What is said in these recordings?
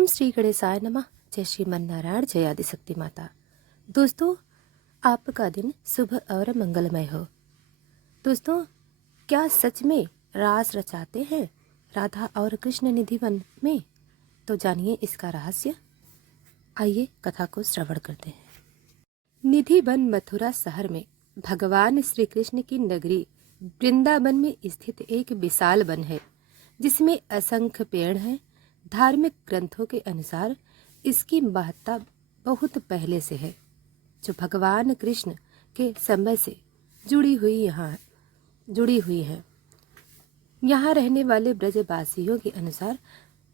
ओम श्री गणेशाय नमः। जय श्रीमन नारायण, जय आदिशक्ति माता। दोस्तों, आपका दिन शुभ और मंगलमय हो। दोस्तों, क्या सच में रास रचाते हैं राधा और कृष्ण निधि वन में? तो जानिए इसका रहस्य। आइए कथा को श्रवण करते हैं। निधि वन मथुरा शहर में भगवान श्री कृष्ण की नगरी वृंदावन में स्थित एक विशाल वन है, जिसमें असंख्य पेड़ हैं। धार्मिक ग्रंथों के अनुसार इसकी महत्ता बहुत पहले से है, जो भगवान कृष्ण के समय से जुड़ी हुई है। यहाँ रहने वाले ब्रजवासियों के अनुसार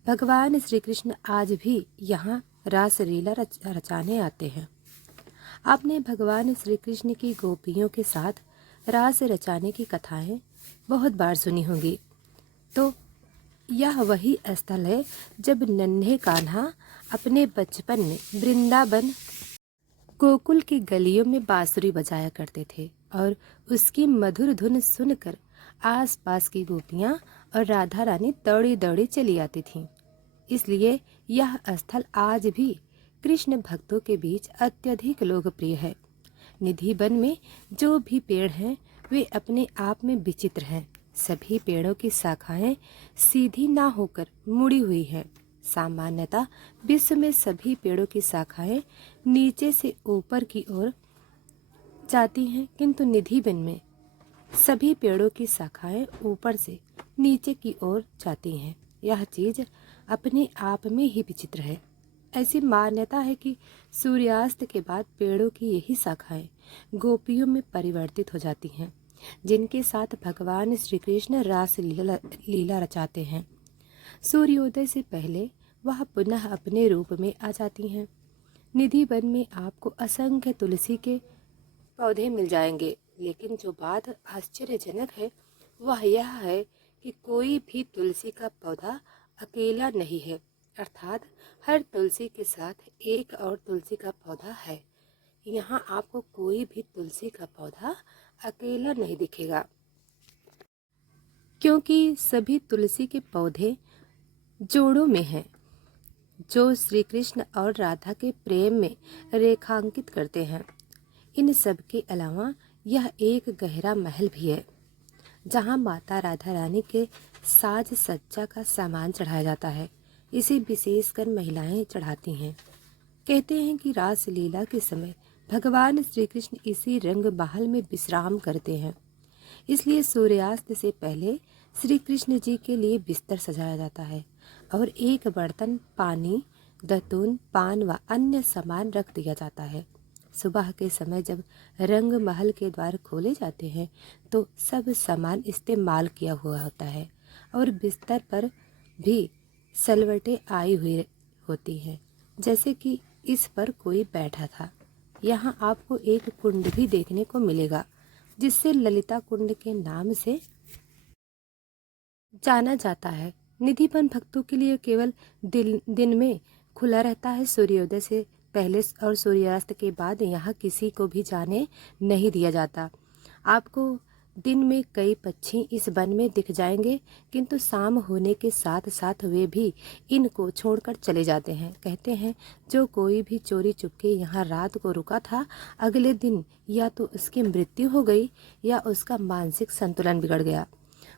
भगवान श्री कृष्ण आज भी यहाँ रासलीला रचाने आते हैं। आपने भगवान श्री कृष्ण की गोपियों के साथ रास रचाने की कथाएं बहुत बार सुनी होंगी। तो यह वही स्थल है जब नन्हे कान्हा अपने बचपन में वृंदावन गोकुल की गलियों में बांसुरी बजाया करते थे और उसकी मधुर धुन सुनकर आसपास की गोपियां और राधा रानी दौड़ी दौड़ी चली आती थीं। इसलिए यह स्थल आज भी कृष्ण भक्तों के बीच अत्यधिक लोकप्रिय है। निधि वन में जो भी पेड़ हैं वे अपने आप में विचित्र हैं। सभी पेड़ों की शाखाएं सीधी ना होकर मुड़ी हुई हैं। सामान्यतः विश्व में सभी पेड़ों की शाखाएं नीचे से ऊपर की ओर जाती हैं, किंतु निधि वन में सभी पेड़ों की शाखाएं ऊपर से नीचे की ओर जाती हैं। यह चीज अपने आप में ही विचित्र है। ऐसी मान्यता है कि सूर्यास्त के बाद पेड़ों की यही शाखाएं गोपियों में परिवर्तित हो जाती हैं, जिनके साथ भगवान श्री कृष्ण रास लीला रचाते हैं। सूर्योदय से पहले वह पुनः अपने रूप में आ जाती हैं। निधि वन में आपको असंख्य तुलसी के पौधे मिल जाएंगे, लेकिन जो बात आश्चर्यजनक है वह यह है कि कोई भी तुलसी का पौधा अकेला नहीं है, अर्थात हर तुलसी के साथ एक और तुलसी का पौधा है। यहाँ आपको कोई भी तुलसी का पौधा अकेला नहीं दिखेगा, क्योंकि सभी तुलसी के पौधे जोड़ों में हैं, जो श्री कृष्ण और राधा के प्रेम में रेखांकित करते हैं। इन सब के अलावा यह एक गहरा महल भी है, जहाँ माता राधा रानी के साज सज्जा का सामान चढ़ाया जाता है। इसे विशेषकर महिलाएं चढ़ाती हैं। कहते हैं कि रास लीला के समय भगवान श्री कृष्ण इसी रंग महल में विश्राम करते हैं। इसलिए सूर्यास्त से पहले श्री कृष्ण जी के लिए बिस्तर सजाया जाता है और एक बर्तन पानी, दतून, पान व अन्य सामान रख दिया जाता है। सुबह के समय जब रंग महल के द्वार खोले जाते हैं तो सब सामान इस्तेमाल किया हुआ होता है और बिस्तर पर भी सलवटें आई हुई होती हैं, जैसे कि इस पर कोई बैठा था। यहाँ आपको एक कुंड भी देखने को मिलेगा, जिससे ललिता कुंड के नाम से जाना जाता है। निधि वन भक्तों के लिए केवल दिन में खुला रहता है। सूर्योदय से पहले और सूर्यास्त के बाद यहाँ किसी को भी जाने नहीं दिया जाता। आपको दिन में कई पक्षी इस वन में दिख जाएंगे, किंतु शाम होने के साथ साथ वे भी इनको छोड़कर चले जाते हैं। कहते हैं जो कोई भी चोरी चुपके यहाँ रात को रुका था, अगले दिन या तो उसकी मृत्यु हो गई या उसका मानसिक संतुलन बिगड़ गया।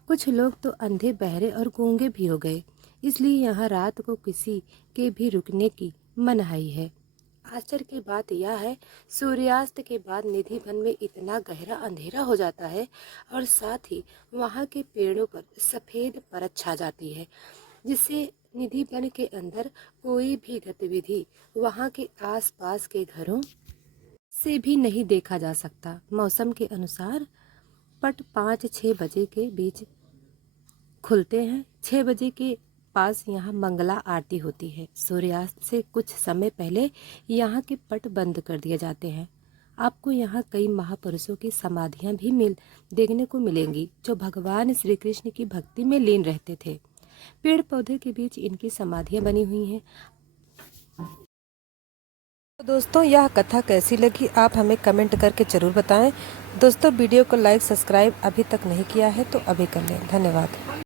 कुछ लोग तो अंधे, बहरे और गूंगे भी हो गए। इसलिए यहाँ रात को किसी के भी रुकने की मनाही है। आश्चर्य की बात यह है, सूर्यास्त के बाद निधि वन में इतना गहरा अंधेरा हो जाता है और साथ ही वहाँ के पेड़ों पर सफ़ेद परत छा जाती है, जिससे निधि वन के अंदर कोई भी गतिविधि वहाँ के आसपास के घरों से भी नहीं देखा जा सकता। मौसम के अनुसार पट 5-6 बजे के बीच खुलते हैं। 6 बजे के पास यहाँ मंगला आरती होती है। सूर्यास्त से कुछ समय पहले यहाँ के पट बंद कर दिए जाते हैं। आपको यहाँ कई महापुरुषों की समाधियाँ भी देखने को मिलेंगी, जो भगवान श्री कृष्ण की भक्ति में लीन रहते थे। पेड़ पौधे के बीच इनकी समाधियाँ बनी हुई हैं। तो दोस्तों, यह कथा कैसी लगी आप हमें कमेंट करके ज़रूर बताएं। दोस्तों, वीडियो को लाइक सब्सक्राइब अभी तक नहीं किया है तो अभी कर लें। धन्यवाद।